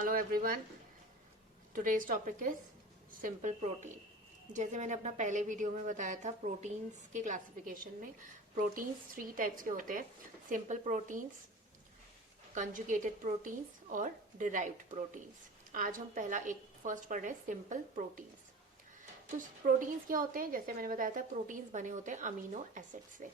Hello everyone, today's topic is simple protein. जैसे मैंने अपना पहले वीडियो में बताया था, प्रोटीन्स के क्लासिफिकेशन में प्रोटीन्स 3 टाइप्स के होते हैं: सिंपल प्रोटीन्स, कंजुगेटेड प्रोटीन्स और डिराइव्ड प्रोटीन्स। आज हम फर्स्ट पढ़ रहे हैं सिंपल प्रोटीन्स। तो प्रोटीन्स क्या होते हैं? जैसे मैंने बताया था, प्रोटीन्स बने होते हैं अमीनो एसिड से।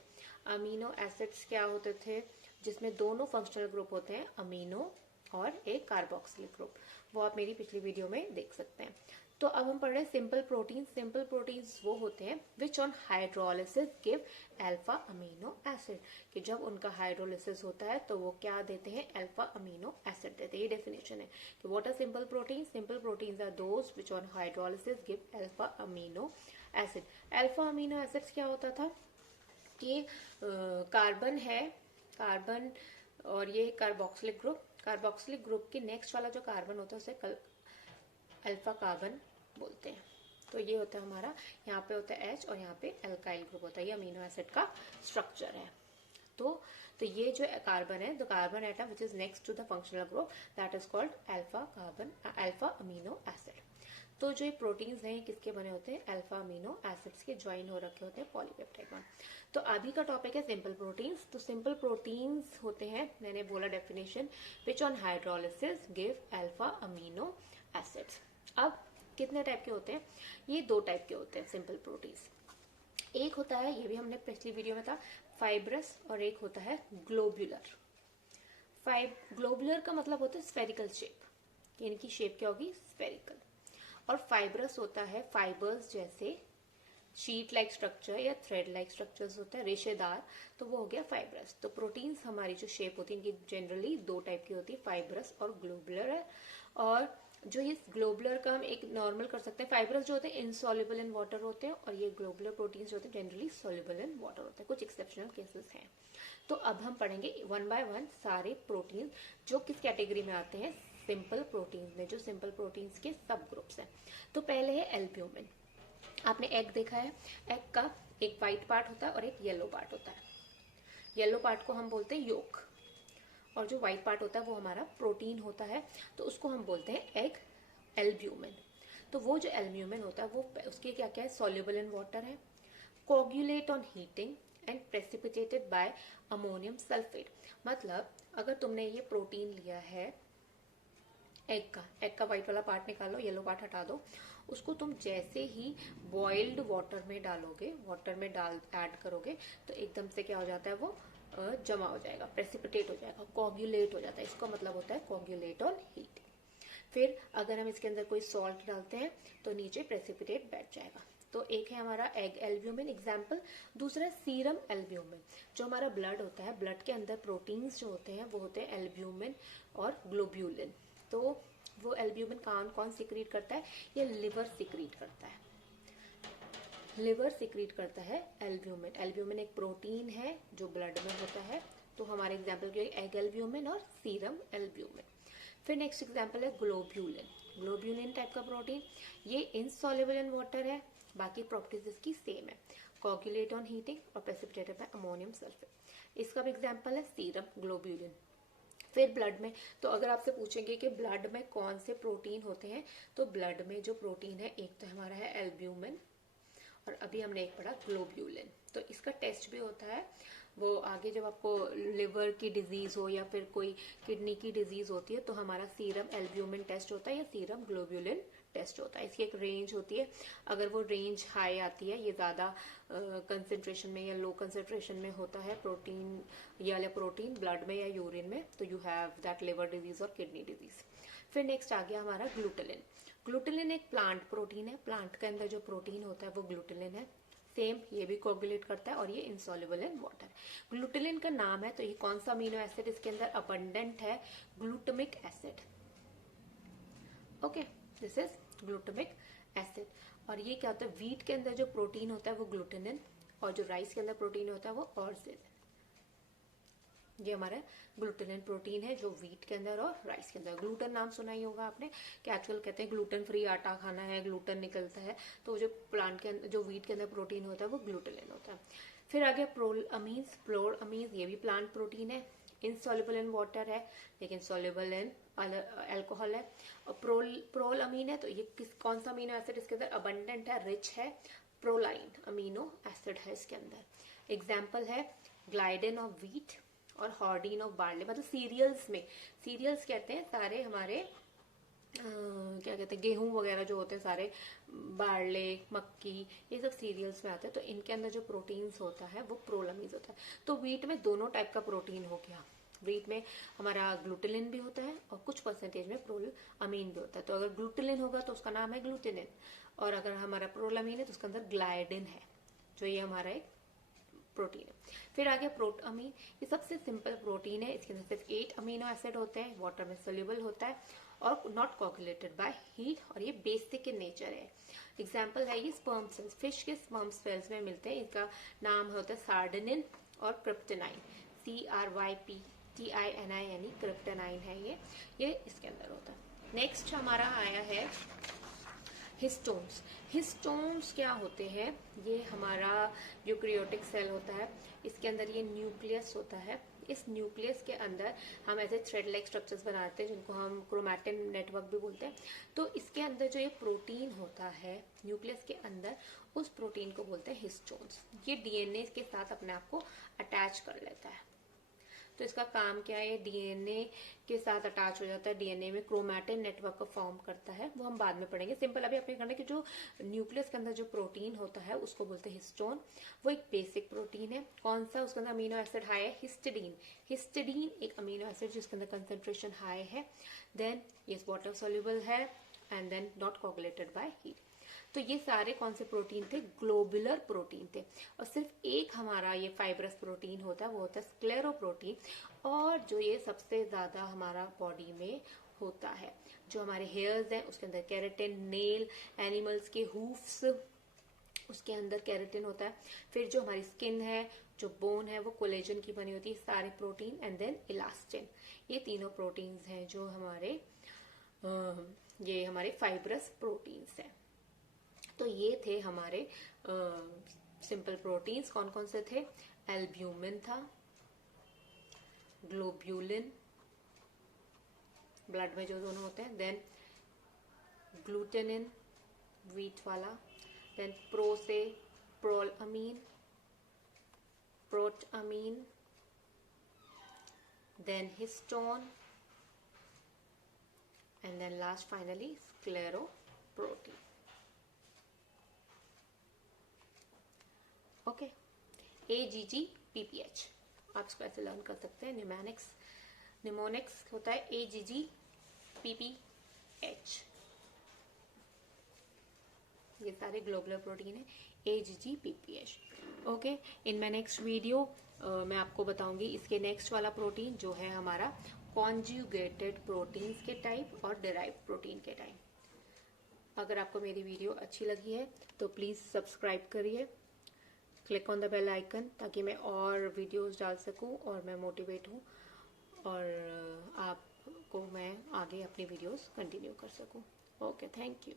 अमीनो एसिड्स क्या होते थे? जिसमें दोनों फंक्शनल ग्रुप होते हैं, अमीनो और एक कार्बोक्सिलिक ग्रुप। वो आप मेरी पिछली वीडियो में देख सकते हैं। तो अब हम पढ़ रहे हैं सिंपल प्रोटीन्स। सिंपल प्रोटीन्स वो होते हैं which on hydrolysis give alpha amino acid, कि जब उनका हाइड्रोलिसिस होता है तो वो क्या देते हैं? अल्फा अमीनो एसिड देते हैं। ये डेफिनेशन है कि what are simple proteins. Simple proteins are those which on hydrolysis give alpha amino acid. Alpha amino acids क्या होता था कि कार्बन है, कार्बन और ये कार्बोक्सिलिक ग्रुप, कार्बोक्सिलिक ग्रुप के नेक्स्ट वाला जो कार्बन होता है उसे अल्फा कार्बन बोलते हैं। तो ये होता है हमारा, यहाँ पे होता है H और यहाँ पे एल्काइल ग्रुप होता है। ये अमीनो एसिड का स्ट्रक्चर है। तो ये जो कार्बन है, the carbon atom which is next to the functional group, that is called alpha amino acid. तो जो ये प्रोटीन्स हैं किसके बने होते हैं? अल्फा अमीनो एसिड्स के ज्वाइन हो रखे होते हैं पॉलीपेप्टाइड बॉन्ड। तो अभी का टॉपिक है सिंपल प्रोटीन्स। तो सिंपल प्रोटीन्स होते हैं, मैंने बोला definition, which on hydrolysis give alpha amino acids. अब कितने टाइप के होते हैं? ये 2 टाइप के होते हैं सिंपल प्रोटीन्स। एक होता है, ये भी हमने पिछली वीडियो में था, फाइब्रस, और एक होता है ग्लोब्यूलर। ग्लोब्यूलर का मतलब होता है स्फेरिकल शेप, यानी कि शेप क्या होगी? स्फेरिकल। और फाइब्रस होता है फाइबर्स जैसे शीट लाइक स्ट्रक्चर या थ्रेड लाइक स्ट्रक्चर्स होता है, रेशेदार, तो वो हो गया फाइब्रस। तो प्रोटीन्स हमारी जो शेप होती है इनकी जनरली 2 टाइप की होती है, फाइब्रस और ग्लोबुलर है। और जो ये ग्लोबुलर का हम एक नॉर्मल कर सकते हैं, फाइब्रस जो होते हैं इनसॉल्युबल इन वाटर होते हैं, और ये ग्लोबुलर प्रोटीन्स जो होते हैं जनरली सॉल्युबल इन वाटर होते हैं। कुछ एक्सेप्शनल केसेस हैं। तो अब हम पढ़ेंगे 1 बाय 1 सारे प्रोटीन जो किस कैटेगरी में आते हैं सिंपल प्रोटीन्स में, जो सिंपल प्रोटीन्स के सब ग्रुप्स हैं। तो पहले है एल्ब्यूमिन। आपने एग देखा है, एग का एक व्हाइट पार्ट होता है और एक येलो पार्ट होता है। येलो पार्ट को हम बोलते हैं योक, और जो व्हाइट पार्ट होता है वो हमारा प्रोटीन होता है, तो उसको हम बोलते हैं एग एल्ब्यूमिन। तो वो जो एल्ब्यूमिन होता है वो उसके क्या क्या है? सॉल्युबल इन वाटर है, coagulate on heating and precipitated bye ammonium sulphate. मतलब अगर तुमने ये प्रोटीन लिया है एग का व्हाइट वाला पार्ट निकालो, येलो पार्ट हटा दो, उसको तुम जैसे ही बॉइल्ड वाटर में डालोगे, वाटर में ऐड करोगे, तो एकदम से क्या हो जाता है? वो जमा हो जाएगा, प्रेसिपिटेट हो जाएगा, कोगुलेट हो जाता है। इसका मतलब होता है कोगुलेट ऑन हीट। फिर अगर हम इसके अंदर कोई सॉल्ट डालते हैं तो नीचे प्रेसिपिटेट बैठ जाएगा। तो एक है हमारा एग एल्ब्यूमिन एग्जाम्पल। दूसरा सीरम एल्ब्यूमिन। जो हमारा ब्लड होता है, ब्लड के अंदर प्रोटीन्स जो होते हैं वो होते हैं एल्ब्यूमिन और ग्लोब्यूलिन। तो वो एल्ब्यूमिन कौन सिक्रीट करता है? ये लिवर सिक्रीट करता है, लिवर सिक्रीट करता है एल्ब्यूमिन। एल्ब्यूमिन एक प्रोटीन है जो ब्लड में होता है। तो हमारे एग्जाम्पल के एग एल्ब्यूमिन और सीरम एल्ब्यूमिन। फिर नेक्स्ट एग्जाम्पल है ग्लोब्यूलिन। ग्लोब्यूलिन टाइप का प्रोटीन, ये इनसॉल्युबल इन वाटर है, बाकी प्रॉपर्टीज इसकी सेम है, कोगुलेट ऑन हीटिंग और प्रेसिपिटेटेड बाय अमोनियम सल्फेट। इसका भी एग्जाम्पल है सीरम ग्लोब्यूलिन। फिर ब्लड में, तो अगर आपसे पूछेंगे कि ब्लड में कौन से प्रोटीन होते हैं, तो ब्लड में जो प्रोटीन है एक तो हमारा है एल्ब्यूमिन, और अभी हमने एक पढ़ा ग्लोब्यूलिन। तो इसका टेस्ट भी होता है, वो आगे जब आपको लिवर की डिजीज हो या फिर कोई किडनी की डिजीज होती है तो हमारा सीरम एल्ब्यूमिन टेस्ट होता है या सीरम ग्लोब्यूलिन टेस्ट होता है। इसकी एक रेंज होती है, अगर वो रेंज हाई आती है, ये ज्यादा कंसेंट्रेशन में या लो कंसेंट्रेशन में होता है प्रोटीन, ये वाला प्रोटीन ब्लड में या यूरिन में, तो you have that liver disease और किडनी डिजीज। फिर नेक्स्ट आ गया हमारा ग्लूटेलिन। ग्लूटेलिन एक प्लांट प्रोटीन है, प्लांट के अंदर जो प्रोटीन होता है वो ग्लूटेलिन है। सेम, ये भी कोगुलेट करता है और ये इनसॉल्युबल इन वाटर। ग्लूटेलिन का नाम है, तो ये कौन सा अमीनो एसिड इसके अंदर अबंडेंट है? Glutamic acid. Okay, this is glutamic acid. और ये क्या होता है? व्हीट के अंदर जो प्रोटीन होता है वो ग्लूटेनिन, और जो राइस के अंदर प्रोटीन होता है वो ऑर्जिनिन। ये हमारा ग्लूटेनिन प्रोटीन है जो व्हीट के अंदर और राइस के अंदर। ग्लूटेन नाम सुना ही होगा आपने, कि आजकल कहते हैं ग्लूटेन फ्री आटा खाना है, ग्लूटेन निकलता है। तो जो प्लांट के अंदर, जो व्हीट के अंदर प्रोटीन होता है वो ग्लूटेनिन होता है। फिर आ गया प्रोलअमीन्स। प्रोलअमीन्स ये भी प्लांट प्रोटीन है, इनसॉल्युबल इन वाटर है लेकिन सॉल्युबल इन अल्कोहल है। और प्रोल अमीन है, तो ये कौन सा अमीनो एसिड इसके अंदर अबंडेंट है, रिच है, प्रोलाइन अमीनो एसिड है इसके अंदर। एग्जाम्पल है ग्लाइडिन ऑफ व्हीट और हॉर्डिन ऑफ बार्ले, मतलब सीरियल्स में, सीरियल्स कहते हैं सारे हमारे क्या कहते हैं, गेहूं वगैरह जो होते हैं सारे, बार्ले, मक्की, ये सब सीरियल्स में आते हैं। तो इनके अंदर जो प्रोटीन्स होता है वो प्रोलमीज होता है। तो व्हीट में दोनों टाइप का प्रोटीन हो गया, व्हीट में हमारा ग्लूटेलिन भी होता है और कुछ परसेंटेज में प्रोलमीन भी होता है। तो अगर ग्लूटेलिन होगा तो उसका नाम है ग्लूटेनिन, और अगर हमारा प्रोलमीन है तो उसके अंदर ग्लाइडिन है, जो ये हमारा एक प्रोटीन है। फिर आगे प्रोटअमीन, ये सबसे सिंपल प्रोटीन है। इसके अंदर सिर्फ 8 अमीनो एसिड होते हैं, वाटर में सोल्यूबल होता है और नॉट कोगुलेटेड बाय हीट, और ये बेसिक इन नेचर है। एग्जाम्पल है ये स्पर्म सेल्स, फिश के स्पर्म सेल्स में मिलते हैं। इनका नाम होता है सार्डिनिन और क्रिप्टेनाइन, CRYPTININ, क्रिप्टेनाइन है ये इसके अंदर होता है। नेक्स्ट हमारा आया है हिस्टोन्स। हिस्टोन्स क्या होते हैं, ये हमारा यूकैरियोटिक सेल होता है, इसके अंदर ये न्यूक्लियस होता है। इस न्यूक्लियस के अंदर हम ऐसे थ्रेड लाइक स्ट्रक्चर्स बनाते हैं जिनको हम क्रोमैटिन नेटवर्क भी बोलते हैं। तो इसके अंदर जो ये प्रोटीन होता है न्यूक्लियस के अंदर, उस प्रोटीन को बोलते हैं हिस्टोन्स। ये डीएनए के साथ अपने आप को अटैच कर लेता है। तो इसका काम क्या है, डीएनए के साथ अटैच हो जाता है, डीएनए में क्रोमैटिन नेटवर्क को फॉर्म करता है, वो हम बाद में पढ़ेंगे। सिंपल अभी आपने करना है कि जो न्यूक्लियस के अंदर जो प्रोटीन होता है उसको बोलते हैं हिस्टोन। वो एक बेसिक प्रोटीन है। कौन सा, उसके अंदर अमीनो एसिड हाई है, हिस्टिडीन। हिस्टिडीन एक अमीनो एसिड जिसके अंदर कंसेंट्रेशन हाई है, देन ये वाटर सोल्यूबल है and then not coagulated by heat. तो ये सारे कौन से प्रोटीन थे, ग्लोबुलर प्रोटीन थे। और सिर्फ एक हमारा ये फाइब्रस प्रोटीन होता है, वो होता है स्क्लेरोप्रोटीन। और जो ये सबसे ज्यादा हमारा बॉडी में होता है, जो हमारे हेयर्स हैं उसके अंदर केराटिन, नेल, एनिमल्स के हूफ्स, उसके अंदर केराटिन होता है। फिर जो हमारी स्किन है, जो बोन है, वो कोलेजन की बनी होती है, सारे प्रोटीन, एंड देन इलास्टिन। ये तीनों प्रोटीन्स हैं जो हमारे फाइब्रस प्रोटीन्स हैं। तो ये थे हमारे सिंपल प्रोटीन्स। कौन कौन से थे, एल्ब्यूमिन था, ग्लोब्यूलिन ब्लड में जो दोनों होते हैं, देन ग्लूटेनिन व्हीट वाला, देन प्रो से prolamine, protamine, then histone, and then last finally scleroprotein. Okay, AGGPPH आप इसको ऐसे लर्न कर सकते हैं। निमोनिक्स होता है AGGPPH। ये सारे ग्लोबुलर प्रोटीन है, AGGPPH। Okay, in my next video मैं आपको बताऊंगी इसके नेक्स्ट वाला प्रोटीन जो है हमारा कॉन्जुगेटेड प्रोटीन्स के टाइप और डिराइव्ड प्रोटीन के टाइप। अगर आपको मेरी वीडियो अच्छी लगी है तो प्लीज सब्सक्राइब करिए, click on the bell icon, ताकि मैं और वीडियोस डाल सकूं और मैं मोटिवेट हूं और आपको मैं आगे अपनी वीडियोस कंटिन्यू कर सकूं। Okay, thank you.